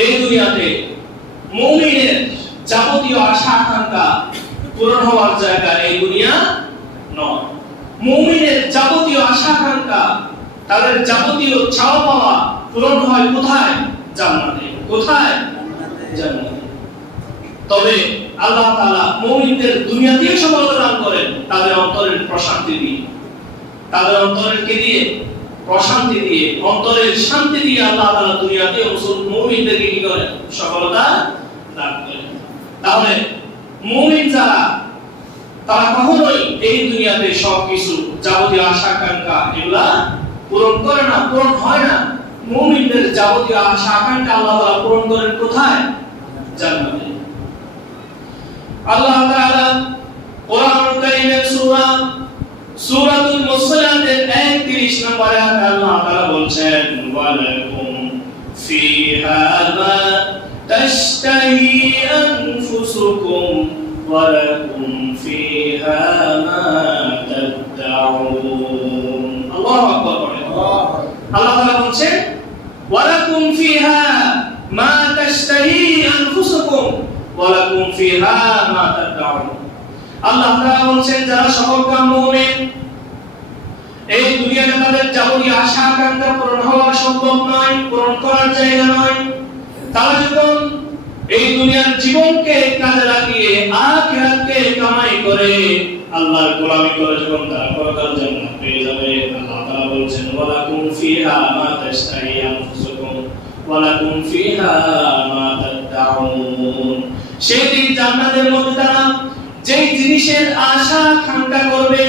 এই দুনিয়াতে মুমিনের যাবতীয় আশা আকাঙ্ক্ষা পূরণ হওয়ার জায়গা এই দুনিয়া নয়। মুমিনের যাবতীয় আশা আকাঙ্ক্ষা, তাদের যাবতীয় চাওয়া পাওয়া পূরণ হয় কোথায়? জান্নাতে। কোথায়? জান্নাতে। তবে আল্লাহ তাআলা মুমিনদের দুনিয়াতেই সফলতা দান করেন তাদের অন্তরের প্রশান্তি দিয়ে, তাদের অন্তরের কি দিয়ে? প্রশান্তি দিয়ে, অন্তরের শান্তি দিয়ে আল্লাহ তাআলা দুনিয়াতে মুমিনদেরকে কি করেন? সফলতা দান করেন। তাহলে মুমিন যারা, তারা কখনোই এই দুনিয়াতে সবকিছু যাবতীয় আশা আকাঙ্ক্ষা এগুলা পূরণ করে না, পূরণ হয় না। মুমিনদের যাবতীয় আশা আকাঙ্ক্ষা আল্লাহ তাআলা পূরণ করেন কোথায়? জান্নাতে। আল্লাহ তাআলা কোরআনুল কারীমের সূরাতুল মুরসালাতের 31 নম্বর আয়াতে আল্লাহ তাআলা বলছেন, ওয়ালাকুম ফিহা মা তাশতাহি আনফুসুকুম ওয়ালাকুম ফিহা মা তাদউন। আল্লাহু আকবার বলেন। আল্লাহ তাআলা বলছেন, ওয়ালাকুম ফিহা মা তাশতাহি আনফুসুকুম ওয়ালাকুম ফিহা মা তাদউন। আল্লাহ তাআলা বলছেন, যারা সফলকাম মুমিন, এই দুনিয়াতে তাদের যাবতীয় আশা আকাঙ্ক্ষা পূরণ হওয়া সম্ভব নয়, পূরণ করার জায়গা নয়। তারা যখন এই দুনিয়ার জীবনকে কাজে লাগিয়ে আখিরাতকে কামাই করে আল্লাহর গোলামি করে যখন তারা পরকাল জান্নাত পেয়ে যাবে, আল্লাহ তাআলা বলছেন, ওয়ালাকুম ফিহা মা তাশতাহি আনফুসুকুম ওয়ালাকুম ফিহা মা তাদউন। সেই দিন জান্নাতের মধ্যে তারা যেই জিনিসের আশা আকাঙ্ক্ষা করবে,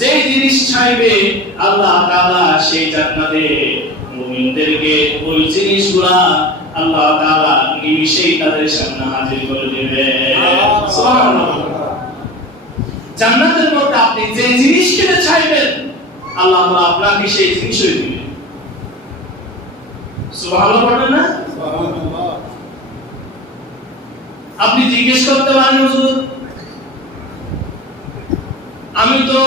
যেই জিনিস চাইবে, আল্লাহ তাআলা সেই জান্নাতে মুমিনদেরকে ওই জিনিসগুলা আল্লাহ তাআলা নিমিষেই তাদের সামনে হাজির করে দিবে। সুবহানাল্লাহ। জান্নাতের মধ্যে আপনি যে জিনিস কিনে চাইবেন, আল্লাহ তাআলা আপনাকে সেই জিনিসই দিবে। সুবহানাল্লাহ বলেন না? সুবহানাল্লাহ। আপনি জিজ্ঞেস করতে পারেন, হুজুর আমি তো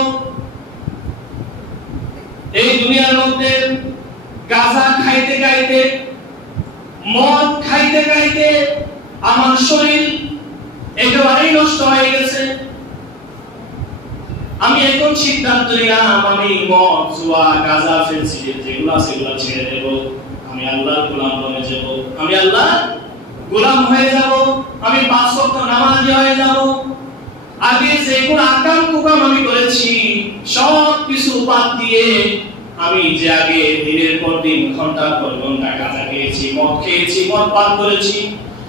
এই দুনিয়ার মধ্যে গাঁজা খাইতে খাইতে, মদ খাইতে খাইতে আমার শরীর একেবারেই নষ্ট হয়ে গেছে। আমি এখন সিদ্ধান্ত নিলাম আমি মদ, জুয়া, গাঁজা, ফেন্সি যেগুলো আছে সেগুলো ছেড়ে দেব, আমি আল্লাহর গোলাম হয়ে যাব, আমি আল্লাহর গোলাম হয়ে যাব, আমি 5 ওয়াক্ত নামাজি হয়ে যাব। আগে যেগুলো আকাম কুকাম আমি করেছি সব কিছু বাদ দিয়ে, আমি যে আগে দিনের পর দিন ঘন্টার পর ঘন্টা গাঁজা খেয়েছি, মদ খেয়েছি, মদ পান করেছি,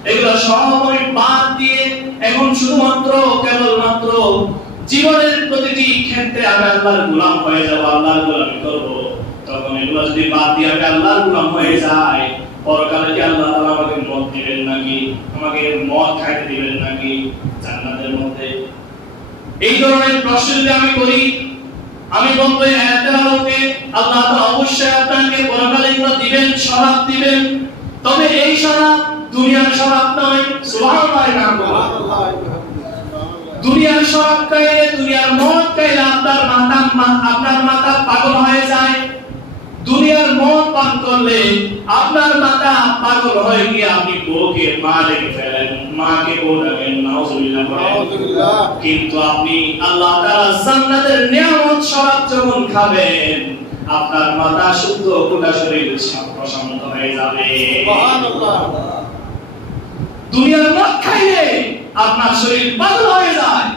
এগুলো সব আমি বাদ দিয়ে এখন শুধুমাত্র কেবলমাত্র জীবনের প্রতিটি ক্ষেত্রে আমি আল্লাহর গোলাম হয়ে যাব, আল্লাহর গোলামি করব। তখন এগুলো যদি বাদ দিয়ে আমি আল্লাহর গোলাম হয়ে যাই, পরকালে কি আল্লাহ তাআলা আমাকে মদ দিবেন নাকি? আমাকে মদ খাইতে দিবেন নাকি জান্নাতের মধ্যে? এই ধরনের প্রশ্ন যদি আমি করি, আমি বলবো আয়াতের আলোকে আল্লাহ তাআলা অবশ্যই আপনাকে পরকালে এগুলো দিবেন, শরাব দিবেন। তবে এই শরাব দুনিয়ার শরাব নয়। সুবহানাল্লাহ। দুনিয়ার শরাব খাইলে, দুনিয়ার মদ খাইলে আপনার মাথা পাগল হয়ে যায়। দুনিয়ার মদ পান করলে আপনার মাথা পাগল হয়ে গিয়ে আপনি বউকে মা রেখে ফেলেন, মাকে বউ ডাকেন, নাউজুবিল্লাহ নাউজুবিল্লাহ। কিন্তু আপনি আল্লাহ তাআলা জান্নাতের নিয়ামত শরাব যখন খাবেন, আপনার মাথা শুদ্ধ, গোটা শরীর প্রশান্ত হয়ে যাবে। সুবহানাল্লাহ। দুনিয়ার মদ খাইলে আপনার শরীর পাগল হয়ে যায়,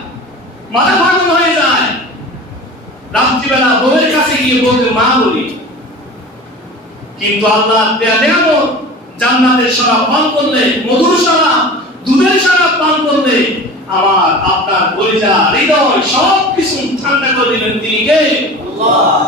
মাথা পাগল হয়ে যায়। রাত্রিবেলা বউয়ের কাছে গিয়ে বউকে মা বলি, কিন্তু আল্লাহর দেয়া নিয়ামত জান্নাতের শরাব পান করলে, মধুর শরাব, দুধের শরাব পান করলে আমার আপনার কলিজা, হৃদয় সবকিছু ঠান্ডা করে দিলেন তিনি কে? আল্লাহ।